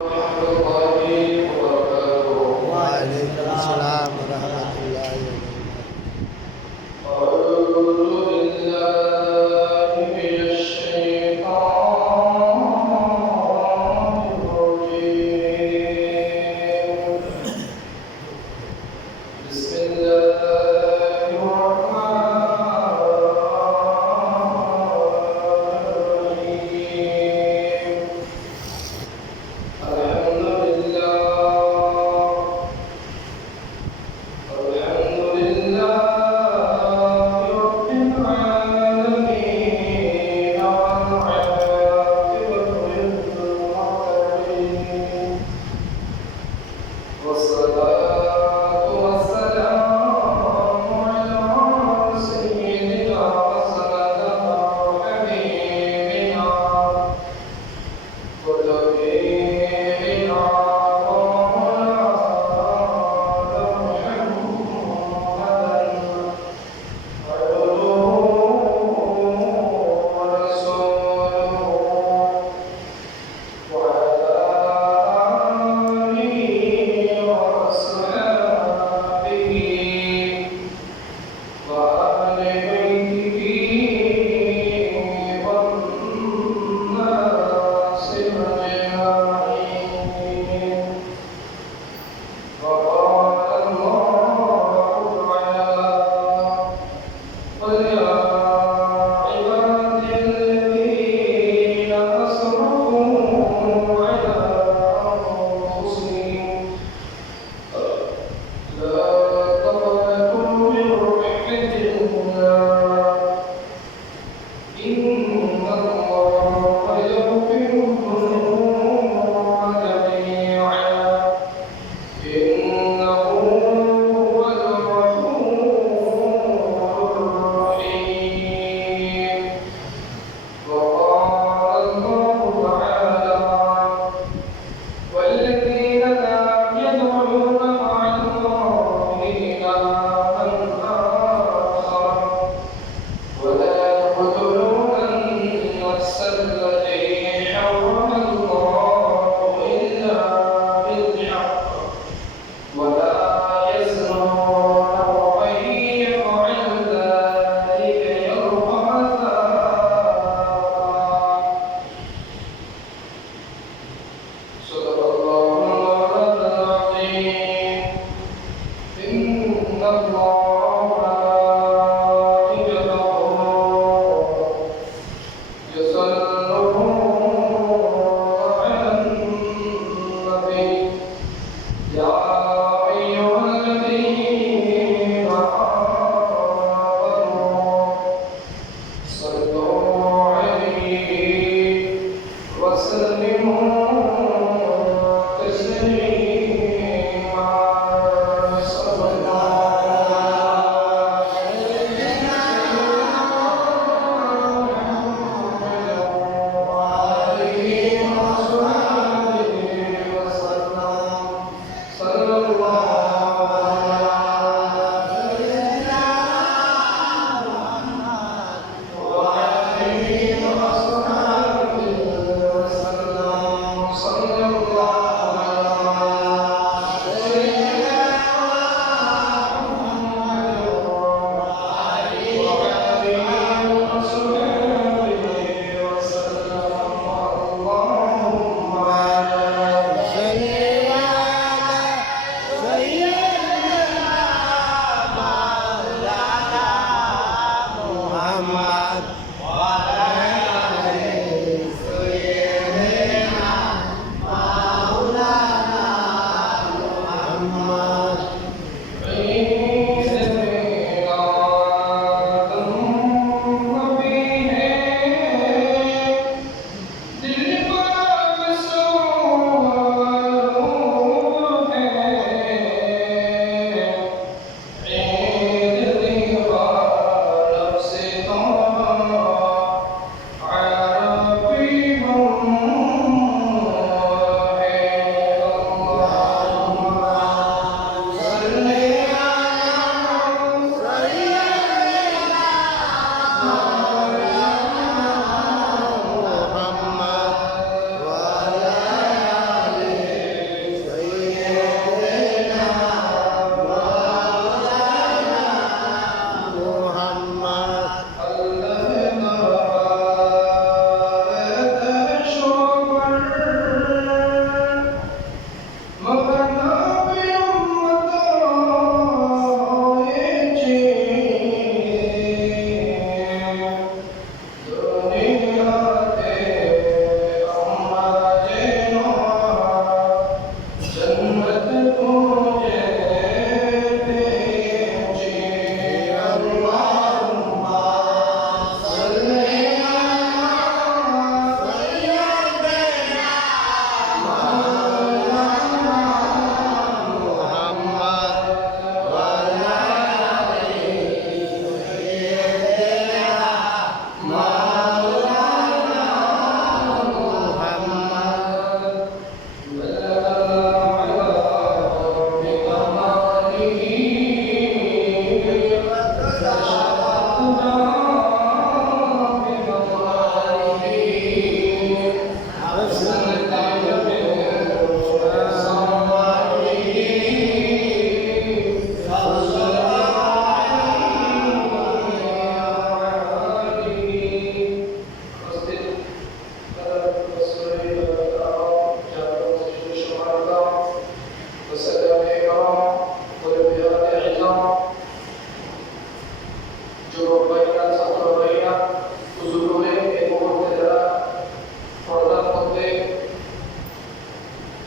Waalaikumsalam warahmatullahi wabarakatuh.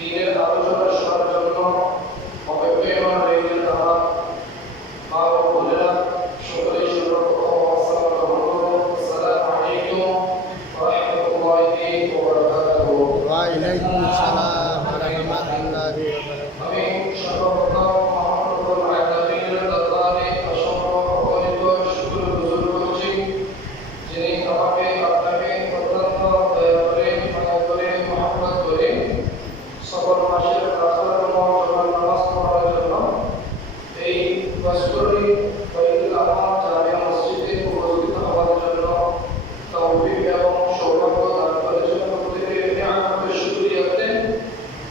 দিনের আলোচনা শোনার জন্য অপেক্ষমান রয়েছে তারা মা ও বোনেরা সকলেই সর্বপ্রথম আসসালামু আলাইকুম ওয়া রাহমাতুল্লাহি ওয়া বারাকাতুহু। ওয়ালাইকুম আসসালাম ওয়া রাহমাতুল্লাহি ওয়া বারাকাতুহু। আমি সর্বপ্রথম মহানবুল আলামিনের দরবারে অসংখ্য অগণিত শুকর করছি, যিনি আমাকে আপনাকে অত্যন্ত দয়া করে মায়া করে মহব্বত করে সকল মাসের রাখার জমার নামাজ পড়ার জন্য এই বাস্করি বাইতুল আমান জামিয়া মসজিদে উপস্থিত হওয়ার জন্য তৌফিক এবং সৌভাগ্য দান করেছেন। প্রত্যেকের নিয়ামতের শুকরিয়াতে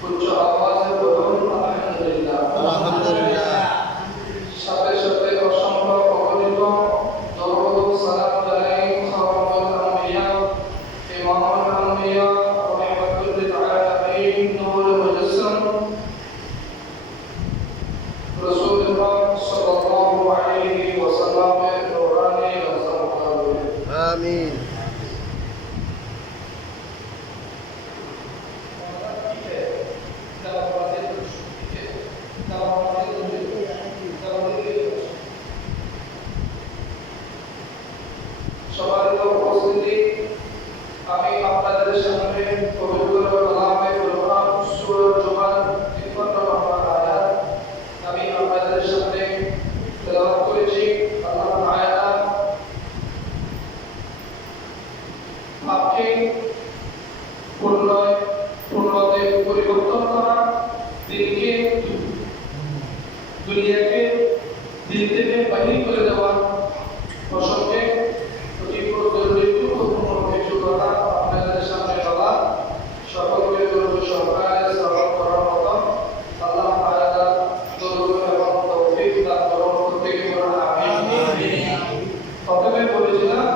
উচ্চ আওয়াজে বলুন আলহামদুলিল্লাহ। আলহামদুলিল্লাহ। সাথে সাথে অসংখ্য অগণিত দরুদ সালাম জানাই খাতামুল আম্বিয়া ইমামুল আম্বিয়া রাহমাতুল লিল আলামিন নূরুল মুজাসসাম রাসূলুল্লাহ সাল্লাল্লাহু আলাইহি ওয়াসাল্লামের নূরানি রাসূল। আমিন। সম্মানিত উপস্থিতি, আমি আপনাদের সামনে পবিত্র কালামে কুরআন সূরা জুমার 53 নম্বর আয়াত আমি আপনাদের সামনে তেলাওয়াত করেছি। আল্লাহ তাআলা পাপকে পূর্ণতে পরিবর্তন করা, দিনকে দুনিয়াকে দিন থেকে বাহির করে দেওয়া প্রসঙ্গে অতি গুরুত্বপূর্ণ কিছু কথা আপনাদের সামনে বলা, সকলকে দরুদ সহকারে শ্রবণ করার মতো আল্লাহ তাআলা দরুদ এবং তৌফিক দান করুন। প্রত্যেকে বলুন আমিন। প্রথমে বলেছিলাম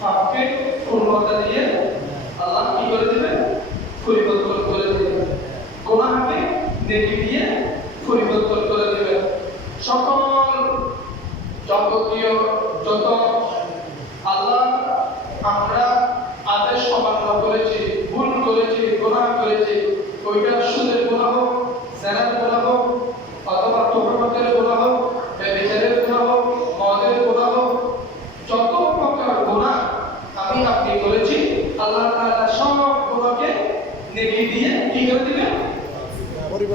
পাপকে পূর্ণতা দিয়ে আল্লাহ কি করে দিবেন? পরিবর্তন করে দিবেন। গুনাহকে নেকি দিয়ে পরিবর্তন করে দিবেন। সকল যাবতীয় যত আল্লাহ আমরা আদেশ অমান্য করেছি, ভুল করেছি, গুনাহ করেছি, ওইটা সুদের গুনাহ হোক, জেনার গুনাহ হোক, অথবা তোহমতের গুনাহ হোক, ব্যভিচারের গুনাহ হোক, মদের গুনাহ হোক, যত প্রকার গুনাহ আমি আপনি করেছি, আল্লাহ তাআলা সব গুনাহকে নেকি দিয়ে কি করে দিবেন?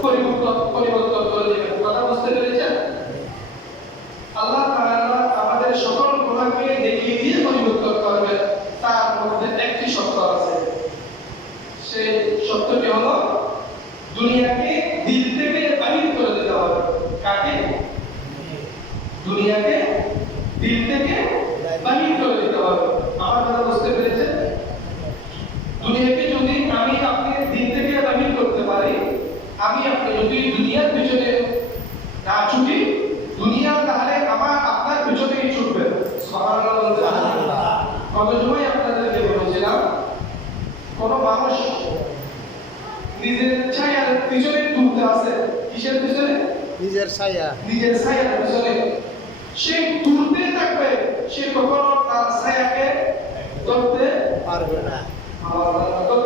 পরিবর্তন করে দিবেন। কথা বুঝতে পেরেছেন? আল্লাহ তাআলা আমাদের সকল গুনাহকে নেকি দিয়ে পরিবর্তন করবেন। তার মধ্যে একটি শর্ত আছে, সেই শর্তটি হলো দুনিয়াকে দিল থেকে বাহির করে দিতে হবে। কাকে? দুনিয়াকে দিল থেকে বাহির করে দিতে হবে। আমার কথা বুঝতে পেরেছেন? দুনিয়াকে যদি আমি আপনি দিল থেকে বাহির করতে পারি, আমি আপনি যদি দুনিয়ার পিছনে না ছুটি, দুনিয়া তাহলে আমার আপনার পিছনেই ছুটবে। সুবহানাল্লাহ বলতে কত সময় আপনাদেরকে বলেছিলাম, কোন মানুষ নিজের ছায়ার পিছনে ঘুরতে আছে। কিসের পিছনে? নিজের ছায়া। নিজের ছায়ার পিছনে সে ঘুরতে থাকবে, সে কখনো তার ছায়াকে ধরতে পারবে না। ধরতে